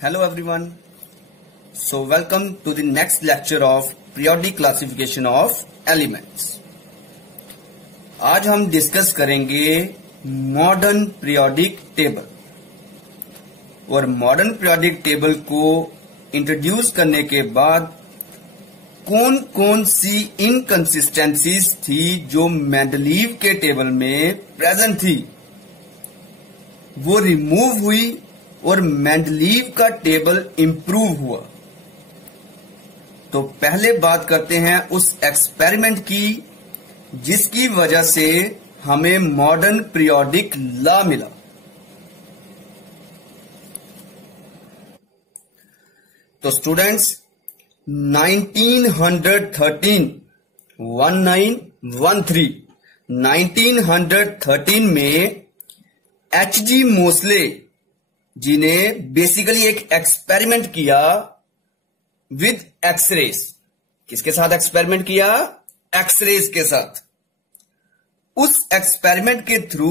Hello everyone. So welcome to the next lecture of periodic classification of elements. आज हम discuss करेंगे modern periodic table और modern periodic table को introduce करने के बाद कौन कौन सी इनकंसिस्टेंसीज थी जो मेंडलीव के टेबल में प्रेजेंट थी वो रिमूव हुई और मेंडलीव का टेबल इंप्रूव हुआ। तो पहले बात करते हैं उस एक्सपेरिमेंट की जिसकी वजह से हमें मॉडर्न पीरियोडिक लॉ मिला। तो स्टूडेंट्स 1913 में H.G. मोस्ले जी ने बेसिकली एक एक्सपेरिमेंट किया विद एक्सरेज। किसके साथ एक्सपेरिमेंट किया? एक्सरेज के साथ। उस एक्सपेरिमेंट के through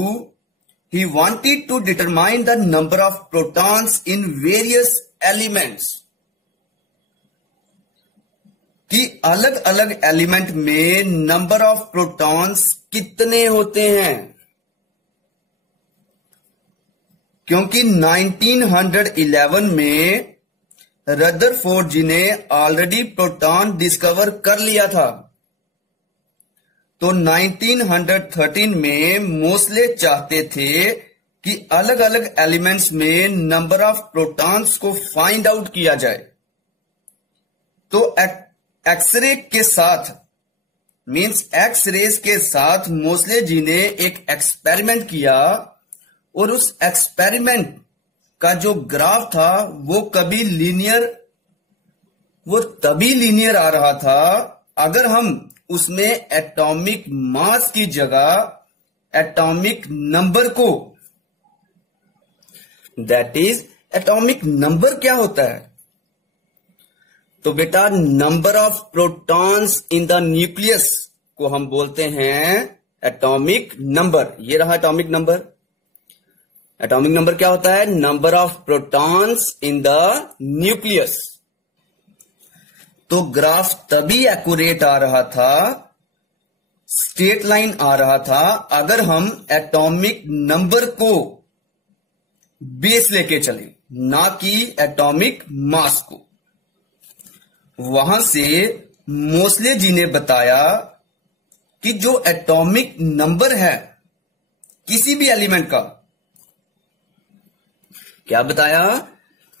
he wanted to determine the number of protons in various elements, कि अलग अलग एलिमेंट में नंबर ऑफ प्रोटॉन्स कितने होते हैं। क्योंकि 1911 में रदरफोर्ड जी ने ऑलरेडी प्रोटॉन डिस्कवर कर लिया था। तो 1913 में मोस्ले चाहते थे कि अलग अलग एलिमेंट्स में नंबर ऑफ प्रोटॉन्स को फाइंड आउट किया जाए। तो एक्सरे के साथ एक्सरेज के साथ मोस्ले जी ने एक एक्सपेरिमेंट किया और उस एक्सपेरिमेंट का जो ग्राफ था वो तभी लीनियर आ रहा था अगर हम उसमें एटॉमिक मास की जगह एटॉमिक नंबर को, दैट इज एटॉमिक नंबर क्या होता है? तो बेटा number of protons in the nucleus को हम बोलते हैं एटॉमिक नंबर। ये रहा एटॉमिक नंबर। एटॉमिक नंबर क्या होता है? Number of protons in the nucleus. तो ग्राफ तभी एक्यूरेट आ रहा था, स्ट्रेट लाइन आ रहा था, अगर हम एटॉमिक नंबर को बेस लेके चले, ना कि एटॉमिक मास को। वहां से मोस्ले जी ने बताया कि जो एटॉमिक नंबर है किसी भी एलिमेंट का, क्या बताया?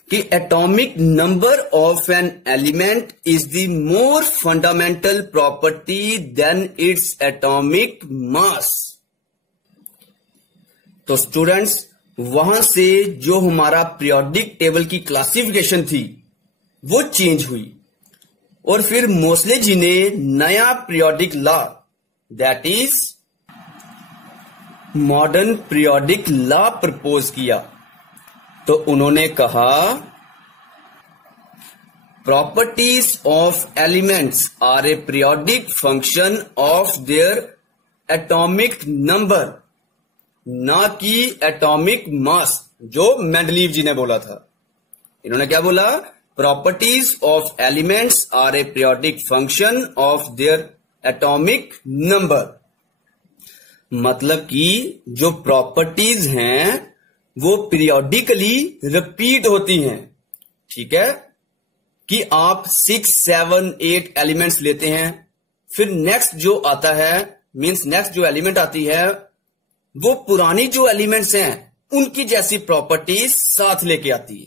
कि atomic number of an element is the more fundamental property than its atomic mass. तो स्टूडेंट्स वहां से जो हमारा पीरियोडिक टेबल की क्लासिफिकेशन थी वो चेंज हुई और फिर मोस्ले जी ने नया periodic law, that is modern periodic law propose किया। तो उन्होंने कहा properties of elements are a periodic function of their atomic number, ना कि एटॉमिक मास, जो मेंडलीव जी ने बोला था। इन्होंने क्या बोला? Properties of elements are a periodic function of their atomic number. मतलब कि जो प्रॉपर्टीज हैं वो पीरियोडिकली रिपीट होती हैं। ठीक है कि आप 6, 7, 8 एलिमेंट्स लेते हैं, फिर नेक्स्ट जो आता है नेक्स्ट जो एलिमेंट आती है वो पुरानी जो एलिमेंट्स हैं उनकी जैसी प्रॉपर्टीज साथ लेके आती है।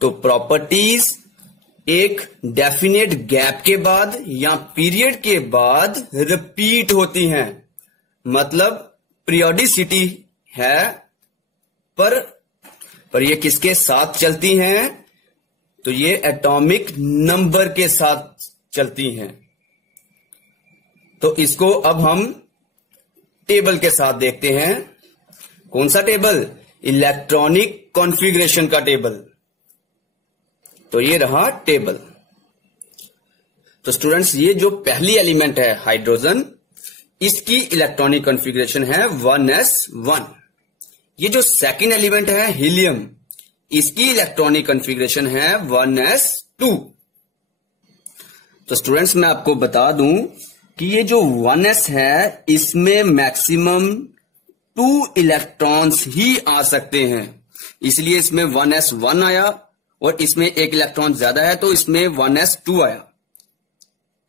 तो प्रॉपर्टीज एक डेफिनेट गैप के बाद या पीरियड के बाद रिपीट होती हैं। मतलब पीरियोडिसिटी है पर ये किसके साथ चलती हैं? तो ये एटॉमिक नंबर के साथ चलती हैं। तो इसको अब हम टेबल के साथ देखते हैं। कौन सा टेबल? इलेक्ट्रॉनिक कॉन्फ़िगरेशन का टेबल। तो ये रहा टेबल। तो स्टूडेंट्स ये जो पहली एलिमेंट है हाइड्रोजन, इसकी इलेक्ट्रॉनिक कॉन्फ़िगरेशन है 1s1। ये जो सेकंड एलिमेंट है हीलियम, इसकी इलेक्ट्रॉनिक कॉन्फ़िगरेशन है 1s2। तो स्टूडेंट्स मैं आपको बता दूं कि ये जो 1s है इसमें मैक्सिमम 2 इलेक्ट्रॉन्स ही आ सकते हैं, इसलिए इसमें 1s1 आया, और इसमें एक इलेक्ट्रॉन ज्यादा है तो इसमें 1s2 आया,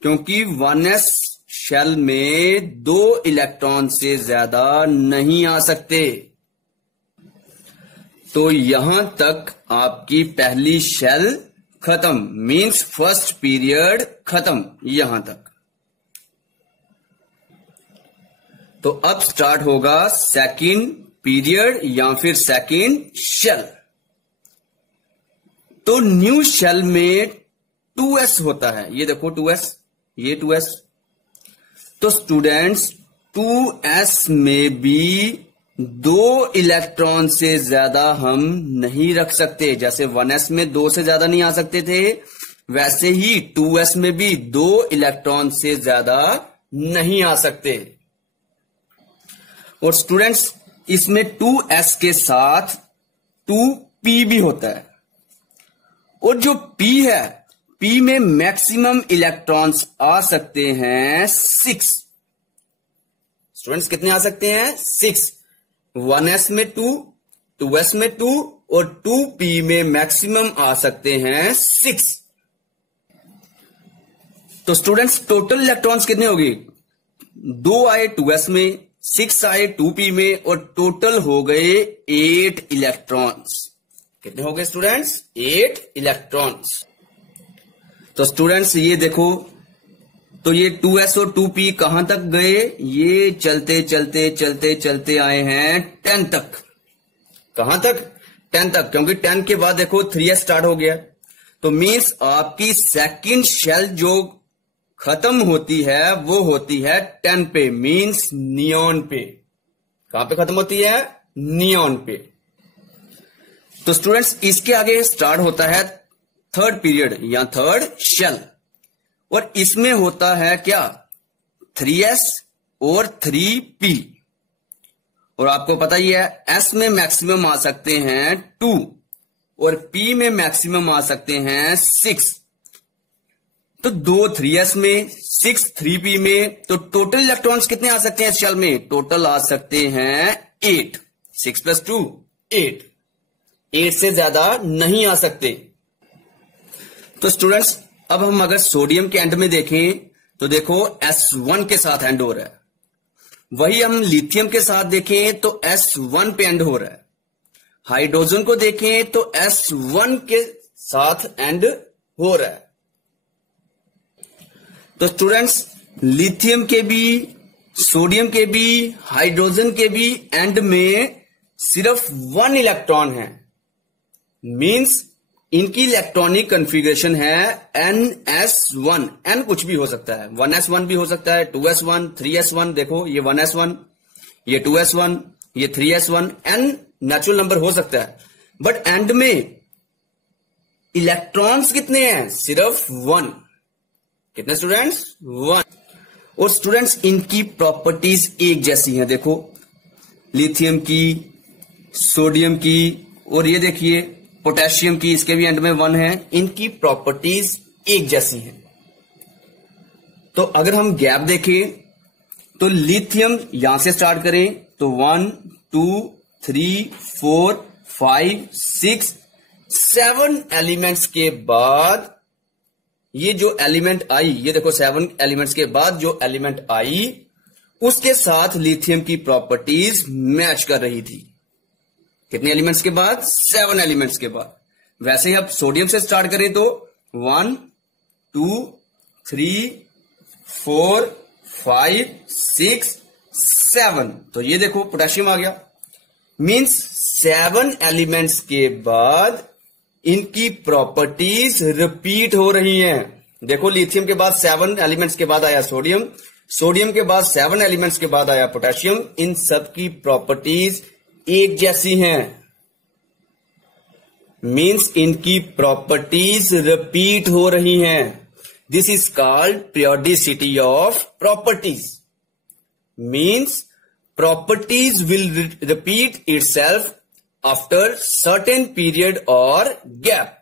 क्योंकि 1s शेल में 2 इलेक्ट्रॉन से ज्यादा नहीं आ सकते। तो यहां तक आपकी पहली शेल खत्म, मींस फर्स्ट पीरियड खत्म यहां तक। तो अब स्टार्ट होगा सेकंड पीरियड या फिर सेकंड शेल। तो न्यू शेल में 2s होता है, ये देखो 2s, ये 2s। तो स्टूडेंट्स 2s में भी 2 इलेक्ट्रॉन से ज्यादा हम नहीं रख सकते। जैसे 1s में 2 से ज्यादा नहीं आ सकते थे, वैसे ही 2s में भी 2 इलेक्ट्रॉन से ज्यादा नहीं आ सकते। और स्टूडेंट्स इसमें 2s के साथ 2p भी होता है, और जो p है, p में मैक्सिमम इलेक्ट्रॉन्स आ सकते हैं 6। स्टूडेंट्स कितने आ सकते हैं? 6। 1s में 2, 2s में 2 और 2p में मैक्सिमम आ सकते हैं 6। तो स्टूडेंट्स टोटल इलेक्ट्रॉन्स कितने हो गए? 2 आए 2s में, 6 आए 2p में, और टोटल हो गए 8 इलेक्ट्रॉन्स। कितने हो गए स्टूडेंट्स? 8 इलेक्ट्रॉन्स। तो स्टूडेंट्स ये देखो, तो ये 2s और 2p कहां तक गए? ये चलते चलते चलते चलते आए हैं 10 तक। कहां तक? 10 तक, क्योंकि 10 के बाद देखो 3s स्टार्ट हो गया। तो मींस आपकी सेकंड शेल जो खत्म होती है वो होती है 10 पे, मींस नियॉन पे। कहां पे खत्म होती है? नियॉन पे। तो स्टूडेंट्स इसके आगे स्टार्ट होता है थर्ड पीरियड या थर्ड शेल, और इसमें होता है क्या? 3s और 3p। और आपको पता ही है s में मैक्सिमम आ सकते हैं 2 और p में मैक्सिमम आ सकते हैं 6। तो 2 3s में, 6 3p में, तो टोटल इलेक्ट्रॉन्स कितने आ सकते हैं इस शेल में? टोटल आ सकते हैं 8। 6 + 2 8। 8 से ज्यादा नहीं आ सकते। तो स्टूडेंट्स अब हम अगर सोडियम के एंड में देखें तो देखो S1 के साथ एंड हो रहा है, वही हम लिथियम के साथ देखें तो S1 पे एंड हो रहा है। हाइड्रोजन को देखें तो S1 के साथ एंड हो रहा है। तो स्टूडेंट्स लिथियम के भी, सोडियम के भी, हाइड्रोजन के भी एंड में सिर्फ 1 इलेक्ट्रॉन है, मींस इनकी इलेक्ट्रॉनिक कॉन्फ़िगरेशन है ns1। n कुछ भी हो सकता है, 1s1 भी हो सकता है, 2s1, 3s1। देखो ये 1s1, ये 2s1, ये 3s1, n नेचुरल नंबर हो सकता है, बट एंड में इलेक्ट्रॉन्स कितने हैं? सिर्फ 1। कितने स्टूडेंट्स? 1। और स्टूडेंट्स इनकी प्रॉपर्टीज एक जैसी हैं। देखो लिथियम की, सोडियम की, और ये देखिए पोटेशियम की, इसके भी एंड में 1 है। इनकी प्रॉपर्टीज एक जैसी हैं। तो अगर हम गैप देखें तो लिथियम यहां से स्टार्ट करें तो 1 2 3 4 5 6 7 एलिमेंट्स के बाद ये जो एलिमेंट आई, ये देखो 7 एलिमेंट्स के बाद जो एलिमेंट आई उसके साथ लिथियम की प्रॉपर्टीज मैच कर रही थी। कितने एलिमेंट्स के बाद? 7 एलिमेंट्स के बाद। वैसे ही अब सोडियम से स्टार्ट करें तो 1 2 3 4 5 6 7। तो ये देखो पोटेशियम आ गया, मींस 7 एलिमेंट्स के बाद इनकी प्रॉपर्टीज रिपीट हो रही हैं। देखो लिथियम के बाद 7 एलिमेंट्स के बाद आया सोडियम, सोडियम के बाद 7 एलिमेंट्स के बाद आया पोटेशियम। इन सब की प्रॉपर्टीज एक जैसी हैं, मींस इनकी प्रॉपर्टीज रिपीट हो रही हैं। This is called periodicity of properties, means properties will repeat itself after certain period or gap.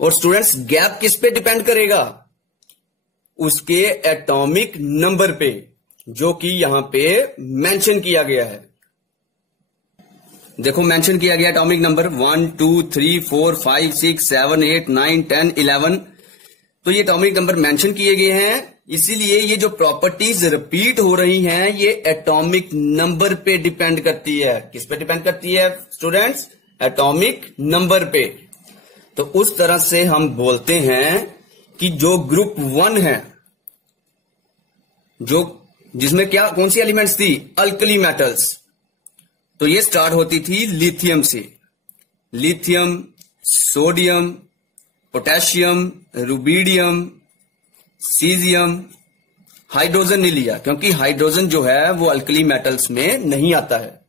और स्टूडेंट्स गैप किस पे डिपेंड करेगा? उसके एटॉमिक नंबर पे, जो कि यहां पे मेंशन किया गया है। देखो मेंशन किया गया एटॉमिक नंबर 1 2 3 4 5 6 7 8 9 10 11। तो ये एटॉमिक नंबर मेंशन किए गए हैं, इसीलिए ये जो प्रॉपर्टीज रिपीट हो रही हैं ये एटॉमिक नंबर पे डिपेंड करती है। किस पे डिपेंड करती है स्टूडेंट्स? एटॉमिक नंबर पे। तो उस तरह से हम बोलते हैं कि जो ग्रुप 1 है, जो जिसमें क्या कौन सी एलिमेंट्स थी? Alkali metals. तो ये स्टार्ट होती थी लिथियम से। Lithium, sodium, potassium, rubidium, caesium, hydrogen नहीं लिया क्योंकि हाइड्रोजन जो है वो अल्कली मेटल्स में नहीं आता है।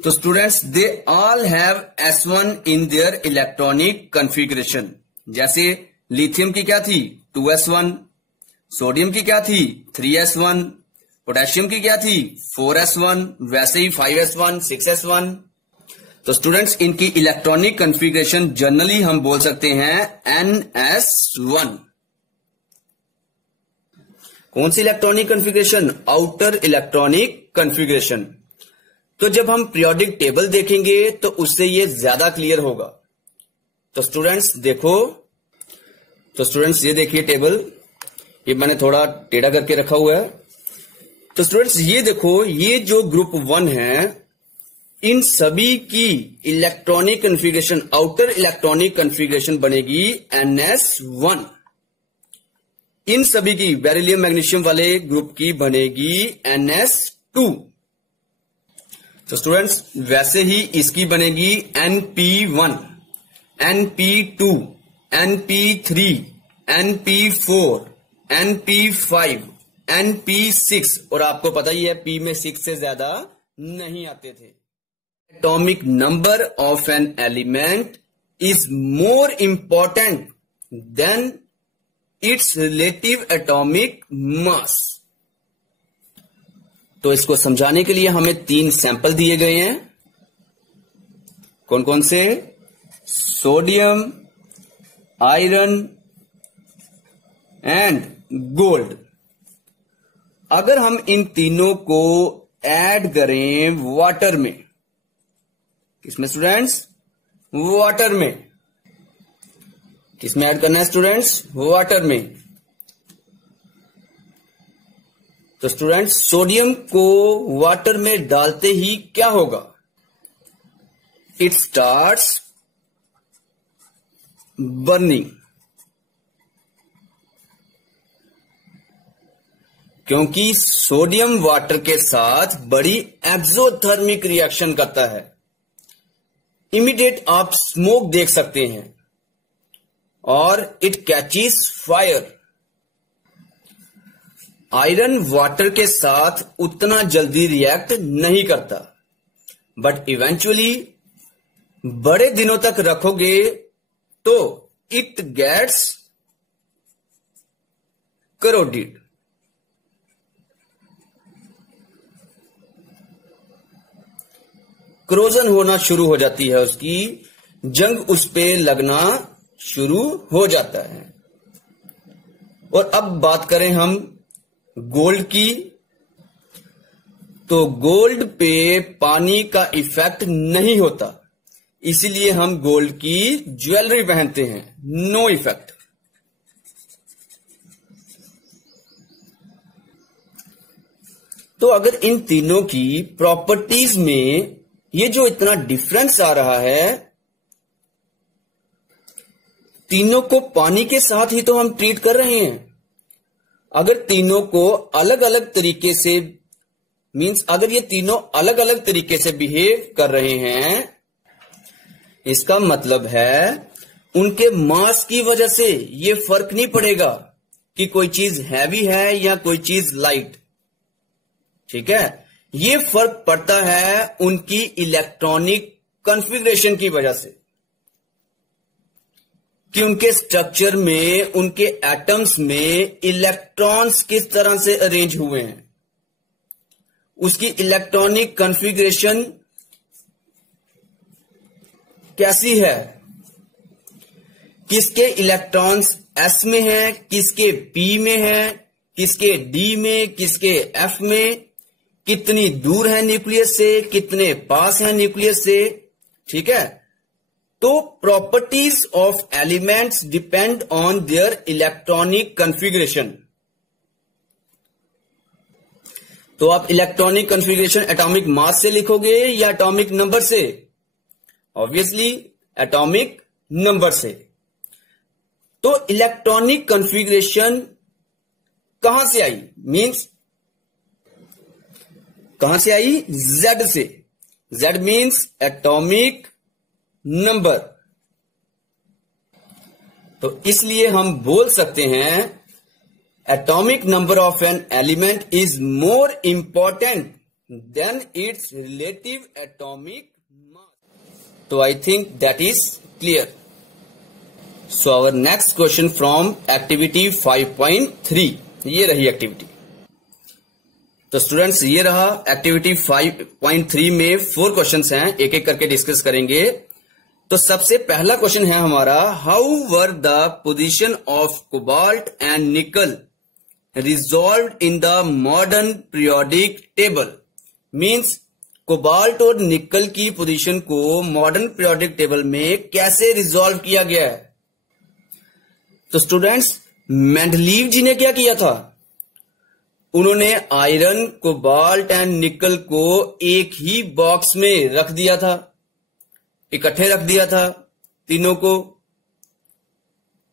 तो students they all have S1 in their electronic configuration. जैसे लिथियम की क्या थी? 2s1, सोडियम की क्या थी? 3s1, पोटेशियम की क्या थी? 4s1, वैसे ही 5s1, 6s1। तो स्टूडेंट्स इनकी इलेक्ट्रॉनिक कॉन्फ़िगरेशन जनरली हम बोल सकते हैं NS1। कौन सी electronic configuration? Outer electronic configuration. तो जब हम पीरियोडिक टेबल देखेंगे तो उससे ये ज्यादा क्लियर होगा। तो स्टूडेंट्स देखो, तो स्टूडेंट्स ये देखिए टेबल, ये मैंने थोड़ा टेढ़ा करके रखा हुआ है। तो स्टूडेंट्स ये देखो, ये जो ग्रुप 1 है इन सभी की electronic configuration, outer electronic configuration बनेगी NS1। इन सभी की बेरिलियम मैग्नीशियम वाले ग्रुप की बनेगी NS2। तो स्टूडेंट्स वैसे ही इसकी बनेगी NP1, NP2, NP3, NP4, NP5, NP6 और आपको पता ही है P में 6 से ज्यादा नहीं आते थे। Atomic number of an element is more important than its relative atomic mass। तो इसको समझाने के लिए हमें 3 सैंपल दिए गए हैं। कौन कौन से? Sodium, iron and gold. अगर हम इन तीनों को ऐड करें वाटर में, किसमें स्टूडेंट्स? वाटर में। किसमें ऐड करना है स्टूडेंट्स? वाटर में। तो स्टूडेंट्स सोडियम को वाटर में डालते ही क्या होगा? इट स्टार्ट्स बर्निंग, क्योंकि सोडियम वाटर के साथ बड़ी एक्सोथर्मिक रिएक्शन करता है। इमीडिएट आप स्मोक देख सकते हैं और it catches fire. Iron water के साथ उतना जल्दी रिएक्ट नहीं करता, बट इवेंचुअली बड़े दिनों तक रखोगे तो इट गेट्स करोडेड। क्रोजन होना शुरू हो जाती है, उसकी जंग उस पे लगना शुरू हो जाता है। और अब बात करें हम गोल्ड की, तो गोल्ड पे पानी का इफेक्ट नहीं होता, इसीलिए हम गोल्ड की ज्वेलरी पहनते हैं। No effect. तो अगर इन तीनों की प्रॉपर्टीज में ये जो इतना डिफरेंस आ रहा है, तीनों को पानी के साथ ही तो हम ट्रीट कर रहे हैं। अगर तीनों को अलग अलग तरीके से, मींस अगर ये तीनों अलग अलग तरीके से बिहेव कर रहे हैं, इसका मतलब है उनके मास की वजह से ये फर्क नहीं पड़ेगा कि कोई चीज हैवी है या कोई चीज लाइट। ठीक है, ये फर्क पड़ता है उनकी इलेक्ट्रॉनिक कॉन्फ़िगरेशन की वजह से। कि उनके स्ट्रक्चर में, उनके एटम्स में इलेक्ट्रॉन्स किस तरह से अरेंज हुए हैं, उसकी इलेक्ट्रॉनिक कॉन्फ़िगरेशन कैसी है, किसके इलेक्ट्रॉन्स s में हैं, किसके p में हैं, किसके d में, किसके f में, कितनी दूर है न्यूक्लियस से, कितने पास है न्यूक्लियस से। ठीक है, तो properties of elements depend on their electronic configuration. तो आप इलेक्ट्रॉनिक कॉन्फ़िगरेशन एटॉमिक मास से लिखोगे या एटॉमिक नंबर से? ऑब्वियसली एटॉमिक नंबर से। तो इलेक्ट्रॉनिक कॉन्फ़िगरेशन कहां से आई, मींस कहां से आई? Z से। Z means atomic number. तो इसलिए हम बोल सकते हैं atomic number of an element is more important than its relative atomic mass. तो I think that is clear. So our next question from activity 5.3। ये रही एक्टिविटी। तो स्टूडेंट्स ये रहा एक्टिविटी 5.3 में 4 क्वेश्चंस हैं, एक एक करके डिस्कस करेंगे। तो सबसे पहला क्वेश्चन है हमारा, how were the position of cobalt and निकल resolved in the modern periodic table. Means cobalt और निकल की पोजीशन को मॉडर्न पीरियोडिक टेबल में कैसे रिजॉल्व किया गया है? तो स्टूडेंट्स मेंडलीव जी ने क्या किया था, उन्होंने आयरन, कोबाल्ट एंड निकल को एक ही बॉक्स में रख दिया था, इकट्ठे रख दिया था तीनों को।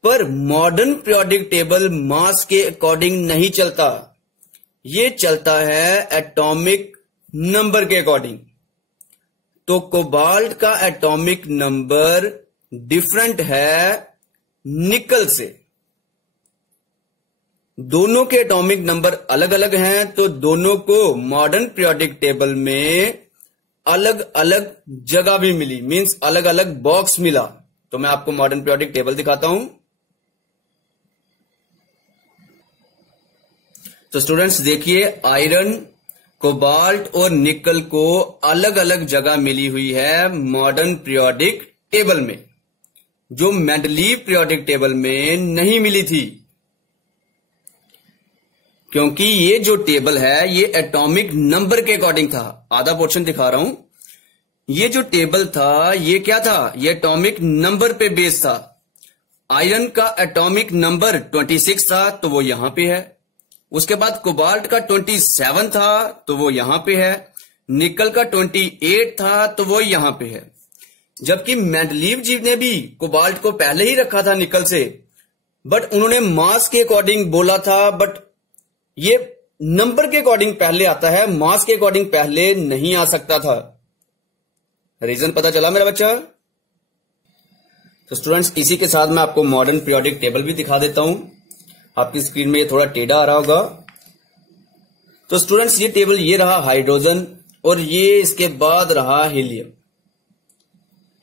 पर मॉडर्न पीरियोडिक टेबल मास के अकॉर्डिंग नहीं चलता, ये चलता है एटॉमिक नंबर के अकॉर्डिंग। तो कोबाल्ट का एटॉमिक नंबर डिफरेंट है निकल से। दोनों के एटॉमिक नंबर अलग अलग हैं, तो दोनों को मॉडर्न पीरियोडिक टेबल में अलग अलग जगह भी मिली, मींस अलग अलग बॉक्स मिला। तो मैं आपको मॉडर्न पीरियोडिक टेबल दिखाता हूं। तो स्टूडेंट्स देखिए, आयरन, कोबाल्ट और निकल को अलग अलग जगह मिली हुई है मॉडर्न पीरियोडिक टेबल में, जो मेंडलीव पीरियोडिक टेबल में नहीं मिली थी। क्योंकि ये जो टेबल है ये एटॉमिक नंबर के अकॉर्डिंग था। आधा पोर्शन दिखा रहा हूं। ये जो टेबल था ये क्या था, ये एटॉमिक नंबर पे बेस था। आयरन का एटॉमिक नंबर 26 था, तो वो यहां पे है। उसके बाद कोबाल्ट का 27 था, तो वो यहां पे है। निकल का 28 था, तो वो यहां पे है। जबकि मेंडलीव जी ने भी कोबाल्ट को पहले ही रखा था निकल से, बट उन्होंने मास के अकॉर्डिंग बोला था, बट ये नंबर के अकॉर्डिंग पहले आता है, मास के अकॉर्डिंग पहले नहीं आ सकता था। रीजन पता चला मेरा बच्चा? तो स्टूडेंट्स इसी के साथ मैं आपको मॉडर्न पीरियोडिक टेबल भी दिखा देता हूं। आपकी स्क्रीन में ये थोड़ा टेढ़ा आ रहा होगा। तो स्टूडेंट्स ये टेबल ये रहा हाइड्रोजन, और ये इसके बाद रहा हीलियम,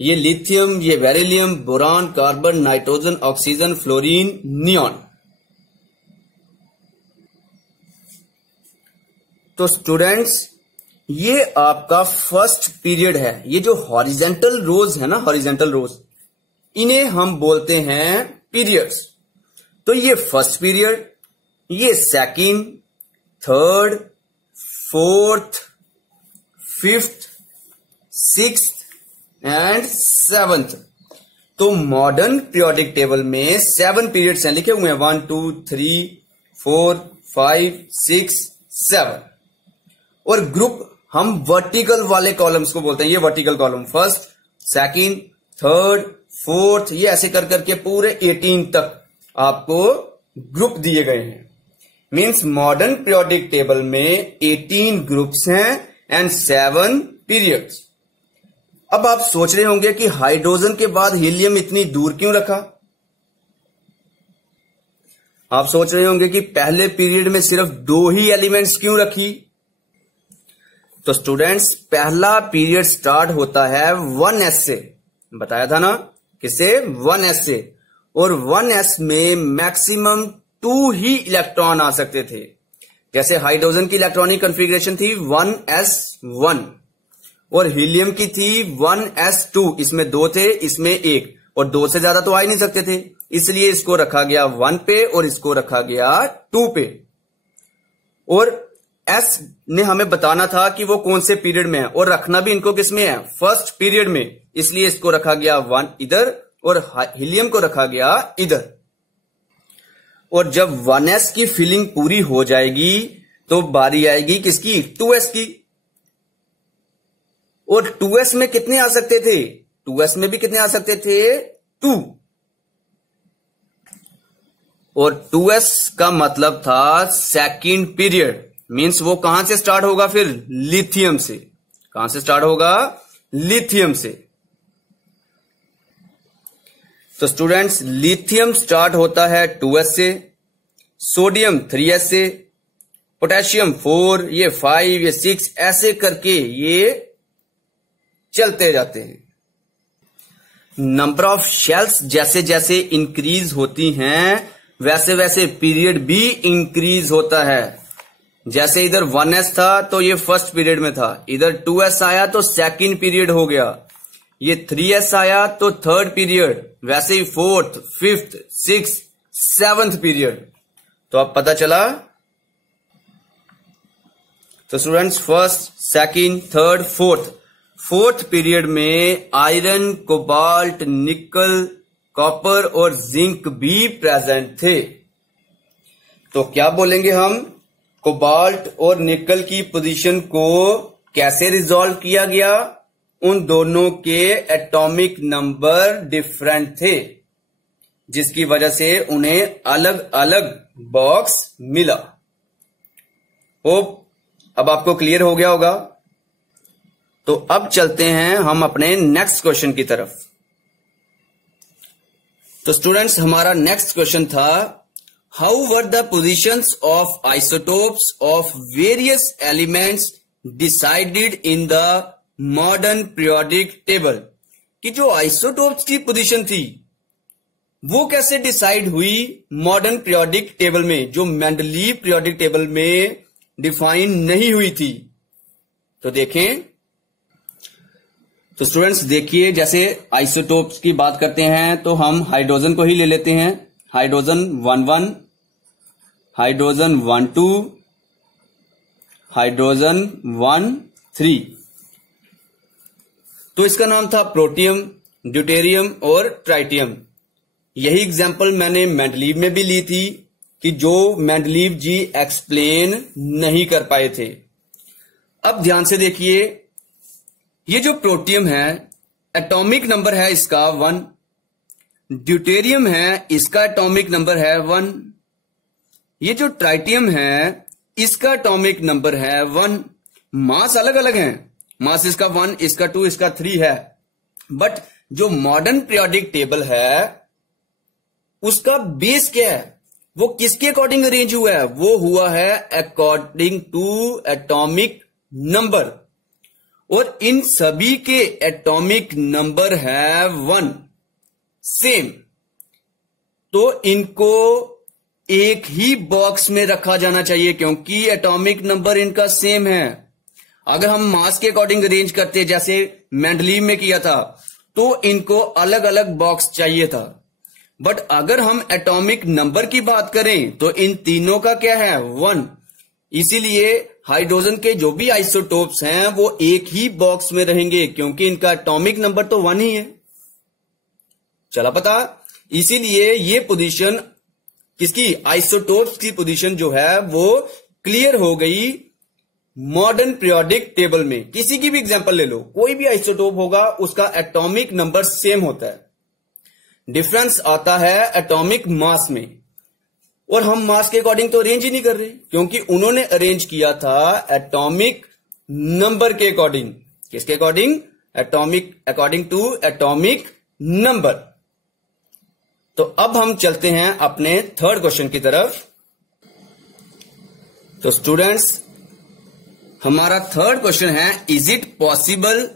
ये लिथियम, ये beryllium, boron, carbon, nitrogen, oxygen, fluorine, neon. तो स्टूडेंट्स ये आपका फर्स्ट पीरियड है। ये जो हॉरिजेंटल रोज है ना, हॉरिजेंटल रोज, इन्हें हम बोलते हैं पीरियड्स। तो ये फर्स्ट पीरियड, ये second, third, fourth, fifth, sixth and seventh. तो मॉडर्न पीरियोडिक टेबल में 7 पीरियड्स हैं, लिखे हुए हैं 1 2 3 4 5 6 7। और ग्रुप हम वर्टिकल वाले कॉलम्स को बोलते हैं। ये vertical column first, second, third, fourth, ये ऐसे कर करके पूरे 18 तक आपको ग्रुप दिए गए हैं। मींस मॉडर्न पीरियोडिक टेबल में 18 ग्रुप्स हैं एंड 7 पीरियड्स। अब आप सोच रहे होंगे कि हाइड्रोजन के बाद हीलियम इतनी दूर क्यों रखा? आप सोच रहे होंगे कि पहले पीरियड में सिर्फ 2 ही एलिमेंट्स क्यों रखी? तो स्टूडेंट्स पहला पीरियड स्टार्ट होता है 1s से, बताया था ना, किससे? 1s से। और 1s में मैक्सिमम 2 ही इलेक्ट्रॉन आ सकते थे। जैसे हाइड्रोजन की इलेक्ट्रॉनिक कॉन्फ़िगरेशन थी 1s1 और हीलियम की थी 1s2, इसमें 2 थे, इसमें 1, और 2 से ज्यादा तो आ ही नहीं सकते थे, इसलिए इसको रखा गया 1 पे और इसको रखा गया 2 पे। और s ने हमें बताना था कि वो कौन से पीरियड में है, और रखना भी इनको किस में है, फर्स्ट पीरियड में, इसलिए इसको रखा गया 1 इधर और हीलियम को रखा गया इधर। और जब 1s की फिलिंग पूरी हो जाएगी तो बारी आएगी किसकी, 2s की। और 2s में कितने आ सकते थे, 2s में भी कितने आ सकते थे, 2। और 2s का मतलब था सेकंड पीरियड, मींस वो कहां से स्टार्ट होगा, फिर लिथियम से। कहां से स्टार्ट होगा, लिथियम से। तो स्टूडेंट्स लिथियम स्टार्ट होता है 2s से, सोडियम 3s से, पोटेशियम 4, ये 5, ये 6, ऐसे करके ये चलते जाते हैं। नंबर ऑफ शेल्स जैसे जैसे इंक्रीज होती हैं वैसे वैसे पीरियड भी इंक्रीज होता है। जैसे इधर 1s था तो ये फर्स्ट पीरियड में था, इधर 2s आया तो सेकंड पीरियड हो गया, ये 3s आया तो थर्ड पीरियड, वैसे ही 4th, 5th, 6th, 7th period. तो अब पता चला। तो students first, second, third, fourth period में आयरन, कोबाल्ट, निकल, कॉपर और जिंक भी प्रेजेंट थे। तो क्या बोलेंगे हम, कोबाल्ट और निकल की पोजीशन को कैसे रिजॉल्व किया गया, उन दोनों के एटॉमिक नंबर डिफरेंट थे, जिसकी वजह से उन्हें अलग अलग बॉक्स मिला। होप अब आपको क्लियर हो गया होगा। तो अब चलते हैं हम अपने नेक्स्ट क्वेश्चन की तरफ। तो स्टूडेंट्स हमारा नेक्स्ट क्वेश्चन था, how were the positions of isotopes of various elements decided in the modern periodic table. कि जो आइसोटोप्स की पोजीशन थी वो कैसे डिसाइड हुई मॉडर्न पीरियोडिक टेबल में, जो मेंडलीव पीरियोडिक टेबल में डिफाइन नहीं हुई थी। तो देखें, तो स्टूडेंट्स देखिए, जैसे आइसोटोप्स की बात करते हैं तो हम हाइड्रोजन को ही ले लेते हैं। Hydrogen 1,1, hydrogen 1,2, hydrogen 1,3। तो इसका नाम था प्रोटियम, ड्यूटेरियम और ट्राइटियम। यही एग्जाम्पल मैंने मेंडलीव में भी ली थी कि जो मेंडलीव जी एक्सप्लेन नहीं कर पाए थे। अब ध्यान से देखिए, ये जो प्रोटियम है एटॉमिक नंबर है इसका 1, ड्यूटेरियम है इसका एटॉमिक नंबर है 1, ये जो ट्राइटियम है इसका एटॉमिक नंबर है 1। मास अलग अलग है, मास इसका 1, इसका 2, इसका 3 है, बट जो मॉडर्न पीरियोडिक टेबल है उसका बेस क्या है, वो किसके अकॉर्डिंग अरेंज हुआ है, वो हुआ है अकॉर्डिंग टू एटॉमिक नंबर। और इन सभी के एटॉमिक नंबर है 1 सेम, तो इनको एक ही बॉक्स में रखा जाना चाहिए क्योंकि एटॉमिक नंबर इनका सेम है। अगर हम मास के अकॉर्डिंग अरेंज करते जैसे मेंडलीव में किया था तो इनको अलग अलग बॉक्स चाहिए था, बट अगर हम एटॉमिक नंबर की बात करें तो इन तीनों का क्या है 1, इसीलिए हाइड्रोजन के जो भी आइसोटोप्स हैं वो एक ही बॉक्स में रहेंगे क्योंकि इनका एटॉमिक नंबर तो 1 ही है। चला पता, इसीलिए ये पोजीशन किसकी, आइसोटोप्स की पोजीशन जो है वो क्लियर हो गई मॉडर्न पीरियोडिक टेबल में। किसी की भी एग्जांपल ले लो, कोई भी आइसोटोप होगा उसका एटॉमिक नंबर सेम होता है, डिफरेंस आता है एटॉमिक मास में। और हम मास के अकॉर्डिंग तो अरेंज ही नहीं कर रहे क्योंकि उन्होंने अरेंज किया था एटॉमिक नंबर के अकॉर्डिंग। किसके according, atomic, according to atomic number. तो अब हम चलते हैं अपने थर्ड क्वेश्चन की तरफ। तो स्टूडेंट्स हमारा थर्ड क्वेश्चन है, is it possible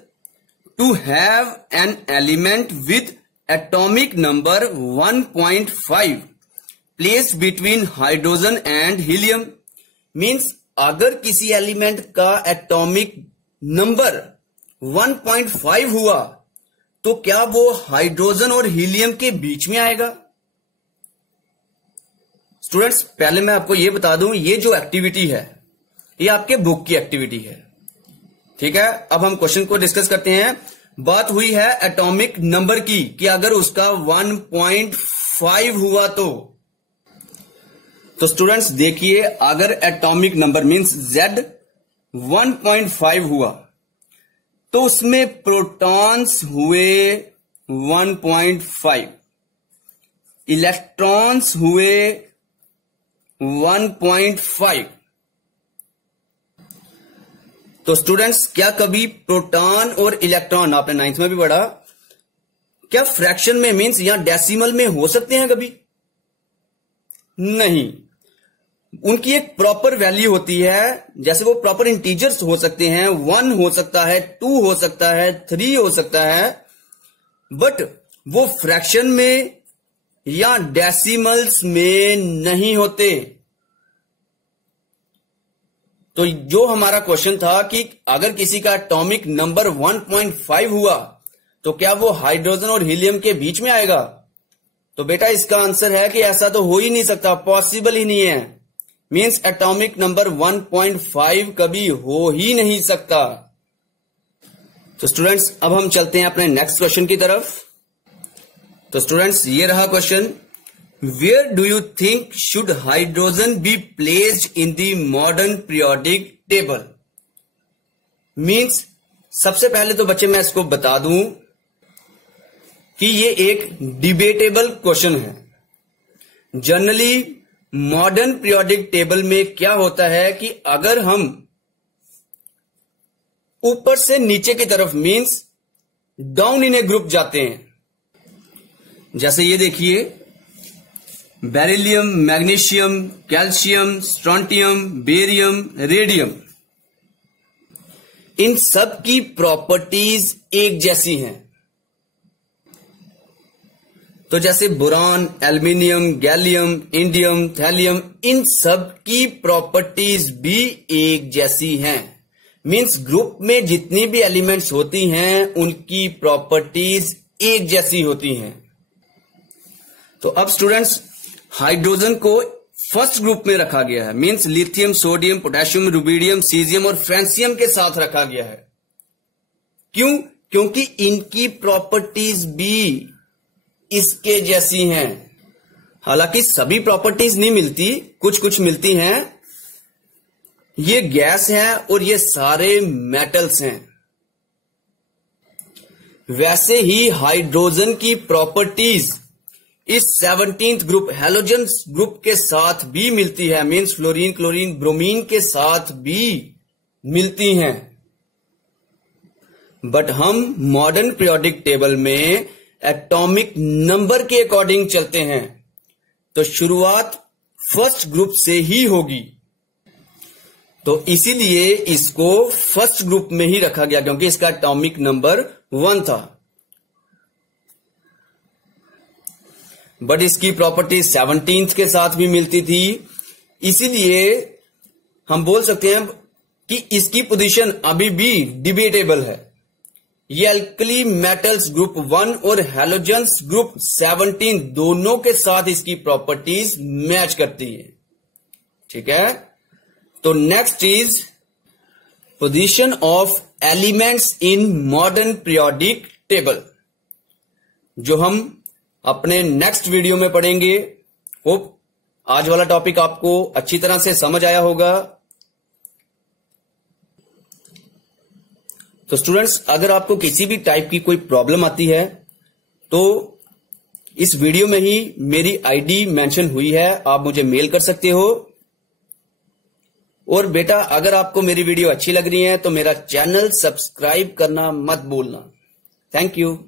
to have an element with atomic number 1.5 placed between hydrogen and helium. Means अगर किसी एलिमेंट का एटॉमिक नंबर 1.5 हुआ तो क्या वो हाइड्रोजन और हीलियम के बीच में आएगा? स्टूडेंट्स, पहले मैं आपको ये बता दूं, ये जो एक्टिविटी है ये आपके बुक की एक्टिविटी है, ठीक है। अब हम क्वेश्चन को डिस्कस करते हैं। बात हुई है एटॉमिक नंबर की कि अगर उसका 1.5 हुआ तो स्टूडेंट्स देखिए, अगर एटॉमिक नंबर मींस Z 1.5 हुआ तो उसमें प्रोटॉन्स हुए 1.5, इलेक्ट्रॉन्स हुए 1.5। तो स्टूडेंट्स, क्या कभी प्रोटॉन और इलेक्ट्रॉन, आपने 9th में भी पढ़ा, क्या फ्रैक्शन में मींस या डेसिमल में हो सकते हैं? कभी नहीं। उनकी एक प्रॉपर वैल्यू होती है, जैसे वो प्रॉपर इंटीजर्स हो सकते हैं, 1 हो सकता है, 2 हो सकता है, 3 हो सकता है, बट वो फ्रैक्शन में या डेसिमल्स में नहीं होते। तो जो हमारा क्वेश्चन था कि अगर किसी का एटॉमिक नंबर 1.5 हुआ तो क्या वो हाइड्रोजन और हीलियम के बीच में आएगा? तो बेटा इसका आंसर है कि ऐसा तो हो ही नहीं सकता, पॉसिबल ही नहीं है। मींस एटॉमिक नंबर 1.5 कभी हो ही नहीं सकता। तो स्टूडेंट्स, अब हम चलते हैं अपने नेक्स्ट क्वेश्चन की तरफ। तो स्टूडेंट्स, ये रहा question, where do you think should hydrogen be placed in the modern periodic table? Means सबसे पहले तो बच्चे मैं इसको बता दूं कि ये एक डिबेटेबल क्वेश्चन है। जनरली मॉडर्न पीरियोडिक टेबल में क्या होता है कि अगर हम ऊपर से नीचे की तरफ means down in a group जाते हैं, जैसे ये देखिए, beryllium, magnesium, calcium, strontium, barium, radium, इन सब की प्रॉपर्टीज एक जैसी हैं। तो जैसे boron, aluminium, gallium, indium, thallium, इन सब की प्रॉपर्टीज भी एक जैसी हैं। मींस ग्रुप में जितनी भी एलिमेंट्स होती हैं उनकी प्रॉपर्टीज एक जैसी होती हैं। तो अब स्टूडेंट्स, हाइड्रोजन को फर्स्ट ग्रुप में रखा गया है, means lithium, sodium, potassium, rubidium, caesium और फ्रांसियम के साथ रखा गया है। क्यों? क्योंकि इनकी प्रॉपर्टीज भी इसके जैसी हैं। हालांकि सभी प्रॉपर्टीज नहीं मिलती, कुछ कुछ मिलती हैं। ये गैस है और ये सारे मेटल्स हैं। वैसे ही हाइड्रोजन की प्रॉपर्टीज इस 17th ग्रुप हैलोजन ग्रुप के साथ भी मिलती है, मींस फ्लोरीन, क्लोरीन, ब्रोमीन के साथ भी मिलती हैं। बट हम मॉडर्न पीरियोडिक टेबल में एटॉमिक नंबर के अकॉर्डिंग चलते हैं, तो शुरुआत फर्स्ट ग्रुप से ही होगी। तो इसीलिए इसको फर्स्ट ग्रुप में ही रखा गया, क्योंकि इसका एटॉमिक नंबर 1 था। बट इसकी प्रॉपर्टी 17th के साथ भी मिलती थी, इसीलिए हम बोल सकते हैं कि इसकी पोजीशन अभी भी डिबेटेबल है। ये अल्कली मेटल्स ग्रुप 1 और हैलोजन्स ग्रुप 17 दोनों के साथ इसकी प्रॉपर्टीज मैच करती है, ठीक है। तो next is position of elements in modern periodic table, जो हम अपने नेक्स्ट वीडियो में पढ़ेंगे। होप आज वाला टॉपिक आपको अच्छी तरह से समझ आया होगा। तो स्टूडेंट्स, अगर आपको किसी भी टाइप की कोई प्रॉब्लम आती है तो इस वीडियो में ही मेरी आईडी मेंशन हुई है, आप मुझे मेल कर सकते हो। और बेटा, अगर आपको मेरी वीडियो अच्छी लग रही है तो मेरा चैनल सब्सक्राइब करना मत भूलना। Thank you.